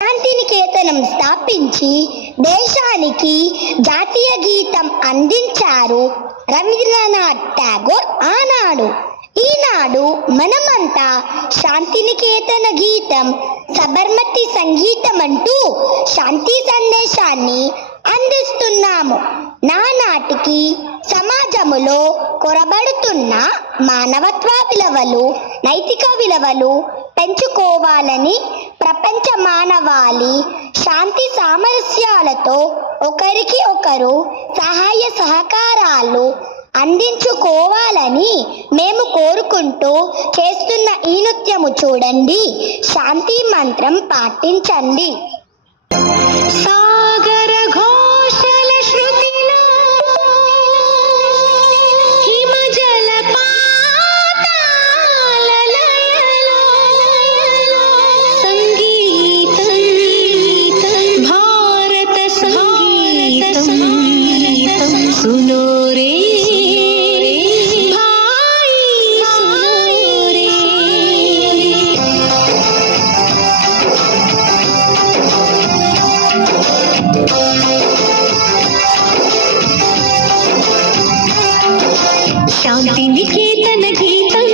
శాంతినికేతనం స్థాపించి దేశానికి జాతీయ గీతం అందించారు రవీంద్రనాథ్ ఠాగూర్ ఆనాడు. ఈనాడు మనమంతా శాంతినికేతన గీతం, సబర్మతి సంగీతం అంటూ శాంతి సందేశాన్ని అందిస్తున్నాము. నానాటికి సమాజములో కొరబడుతున్న మానవత్వ విలువలు, నైతిక విలువలు పెంచుకోవాలని ప్రపంచ మానవాళి శాంతి సామరస్యాలతో ఒకరికి ఒకరు సహాయ సహకారాలు అందించుకోవాలని మేము కోరుకుంటూ చేస్తున్న ఈ నృత్యము చూడండి, శాంతి మంత్రం పాటించండి. సాగర ఘోషల శృతిలో హిమజల పాతాళలయలో సంగీతం భారత సంగీతం సునో రే శాంతినికేతన గీతం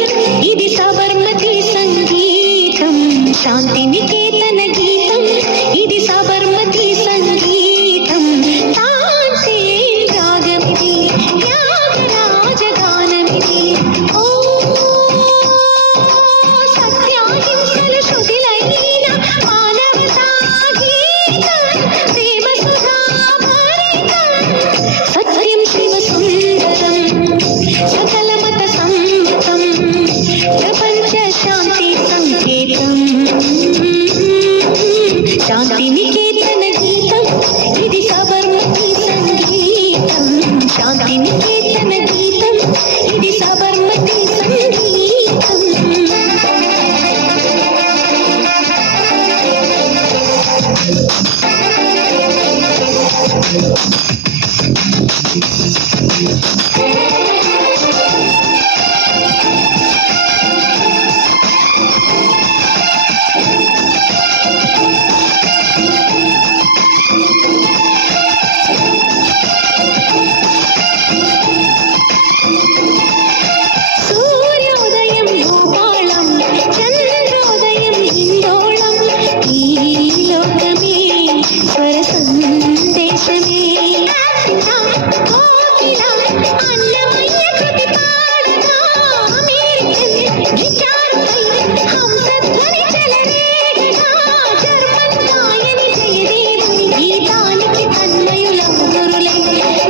ఇది సబర్మతి సంగీతం. శాంతినికేతన గీతం ఇది సబర్మతి సంగీతం. తాన్సేన్ రాగమిది, త్యాగరాజ గానమిది. ఓ సత్యాహింసలు శృతిలైన మానవ సాగీతం, ప్రేమ సుధాభరితం, సత్యం శివ సుందరం, సకల మత సంవృతం, ప్రపంచ శాంతి సంకేతం. శాంతినికేతన గీతం ఇది సబర్మతి సంగీతం. శాంతినికేతన గీతం ఇది సబర్మతి సంగీతం. సూర్యోదయం భూపాళం, చంద్రోదయం హిందోళం, ఈ లోకమే స్వర సందేశమే. కోకిల అన్నమయ్య కృతి పాడగా, అమెరికన్ గిటారుపై హంసధ్వని చెలరేగగా, జర్మన్ గాయని జయదేవుని గీతానికి తన్మయులౌదురులై,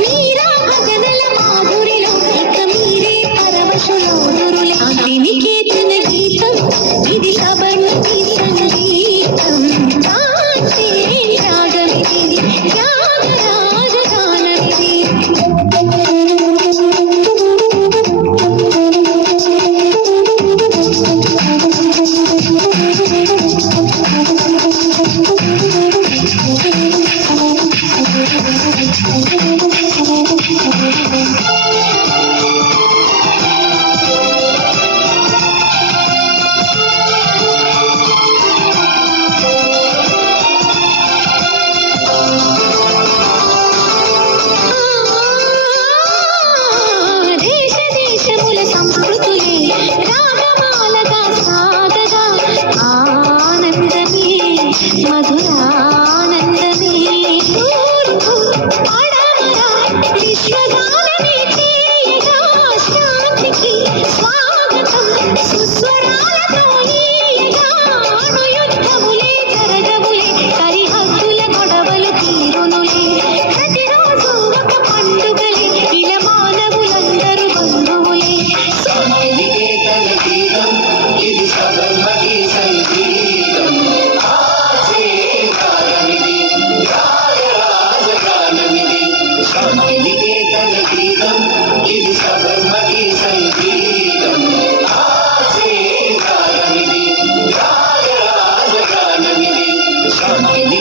మీరా భజనల మాధురిలో ఇక మీరే పరవశులౌదురులై. శాంతినికేతన గీతం ఇది సబర్మతి సంగీతం. తాన్సేన్ రాగమిది, త్యాగరాజ గానమిది. దేశ దేశముల సంస్కృతులే రాగమాలగా సాగగా, ఆనందమే మధురానందమే. తూర్పు పడమర విశ్వగానమే చేయగా, శాంతికి స్వాగతం సుస్వరాలతో ఈయగా. అణుయుద్ధములే జరగవులే, సరిహద్దుల గొడవలు తీరునులే, ప్రతిరోజు ఒక పండుగలే, ఇలా మానవులందరూ బంధువులే. శాంతినికేతన గీతం ఇది సబర్మతి సంగీతం. తాన్సేన్ రాగమిది, త్యాగరాజ గానమిది. శాంతినికేతన గీతం ఇది సబర్మతి సంగీతం. తాన్సేన్ రాగమిది, త్యాగరాజ గానమిది. శాంతిని